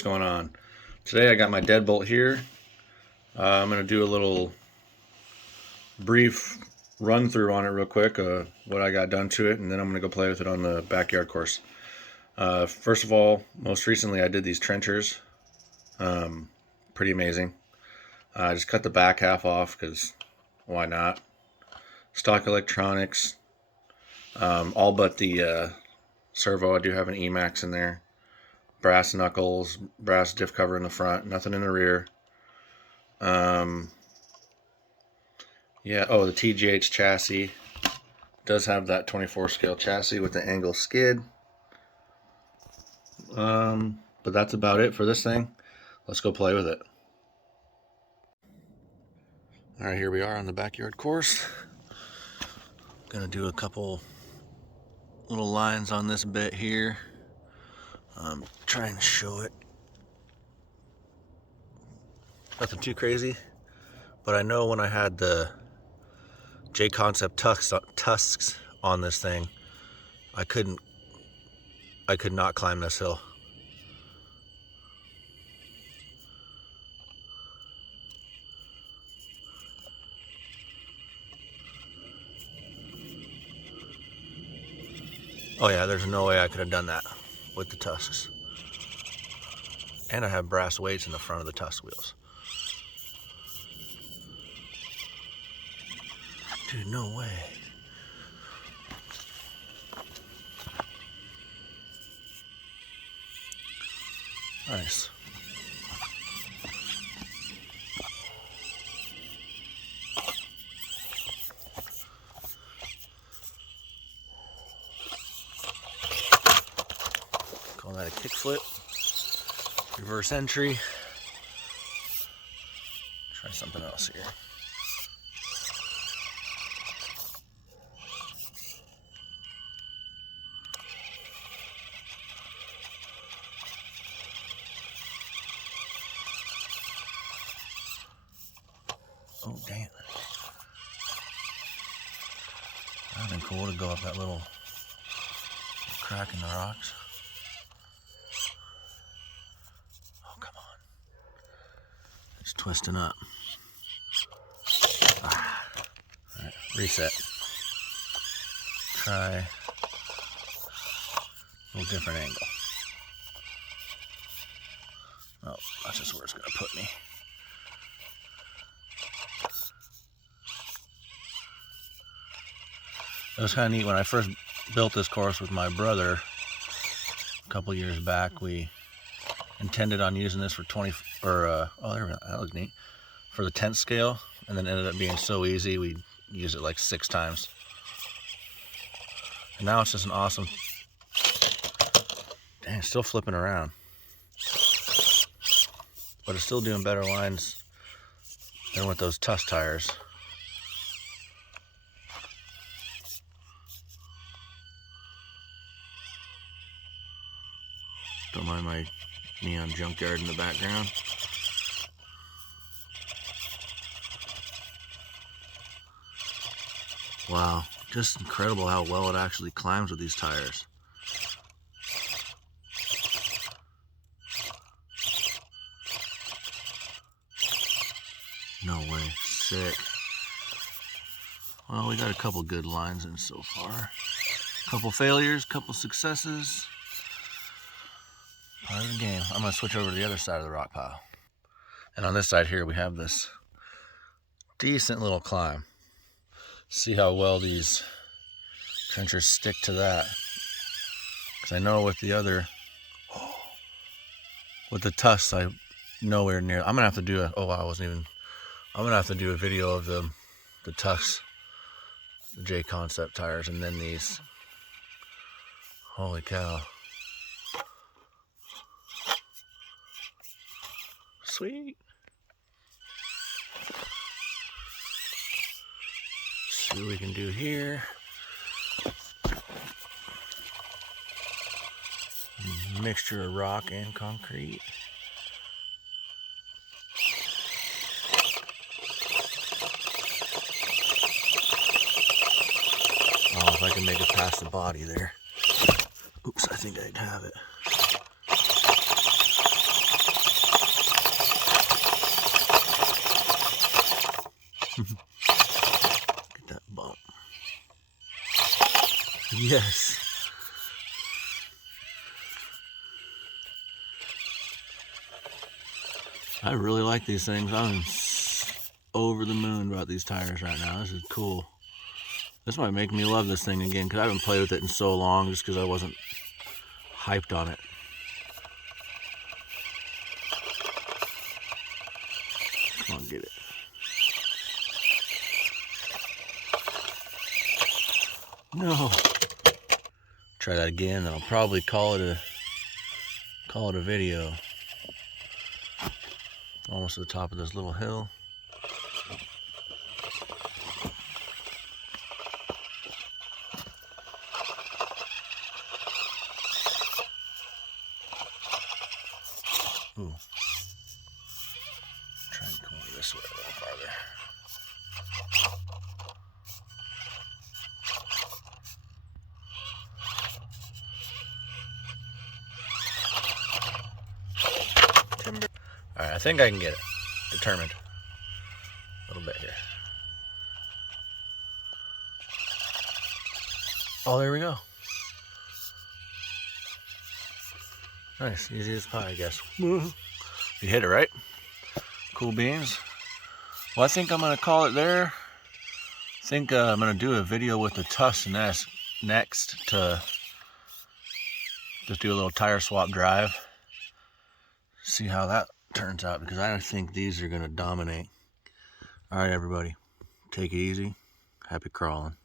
what's going on? Today I got my deadbolt here. I'm going to do a little brief run through on it real quick, what I got done to it, and then I'm going to go play with it on the backyard course. First of all, most recently I did these trenchers. Pretty amazing. I just cut the back half off because why not? Stock electronics, all but the servo. I do have an Emax in there. Brass knuckles, brass diff cover in the front, nothing in the rear. Yeah, oh, the TGH chassis does have that 24 scale chassis with the angle skid. But that's about it for this thing. Let's go play with it. All right, here we are on the backyard course. Gonna do a couple little lines on this bit here. Try and show it. Nothing too crazy, but I know when I had the J-Concept tusks on this thing, I could not climb this hill. Oh yeah, there's no way I could have done that with the tusks. And I have brass weights in the front of the tusk wheels. Dude, no way. Nice. Call that a kickflip. Reverse entry. Try something else here. Oh, damn. That'd been cool to go up that little crack in the rocks. Oh, come on. It's twisting up. Ah. All right, reset. Try a little different angle. Oh, that's just where it's going to put me. It was kind of neat when I first built this course with my brother a couple years back. We intended on using this for oh, there we go. That was neat, for the 10th scale, and then ended up being so easy we used it like 6 times. And now it's just an awesome. Dang, it's still flipping around, but it's still doing better lines than with those tusk tires. Don't mind my neon junkyard in the background. Wow, just incredible how well it actually climbs with these tires. No way, sick. Well, we got a couple good lines in so far. Couple failures, couple successes. Part of the game. I'm going to switch over to the other side of the rock pile. And on this side here, we have this decent little climb. See how well these trenchers stick to that. Because I know with the other, with the tusks, I'm nowhere near. I'm going to have to do I'm going to have to do a video of the tusks, the J-Concept tires, and then these. Holy cow. Sweet. See what we can do here. Mixture of rock and concrete. Oh, if I can make it past the body there. Oops, I think I'd have it. Yes. I really like these things. I'm over the moon about these tires right now. This is cool. This might make me love this thing again, because I haven't played with it in so long, just because I wasn't hyped on it. Come on, get it. No. Try that again, then I'll probably call it a video. Almost to the top of this little hill. Ooh. Try and come over this way a little farther. Timber. Alright, I think I can get it. Determined. A little bit here. Oh, there we go. Nice, easy as pie, I guess. You hit it, right? Cool beans. Well, I think I'm gonna call it there. I think I'm gonna do a video with the Tuss next to just do a little tire swap drive. See how that turns out, because I think these are gonna dominate. All right, everybody, take it easy. Happy crawling.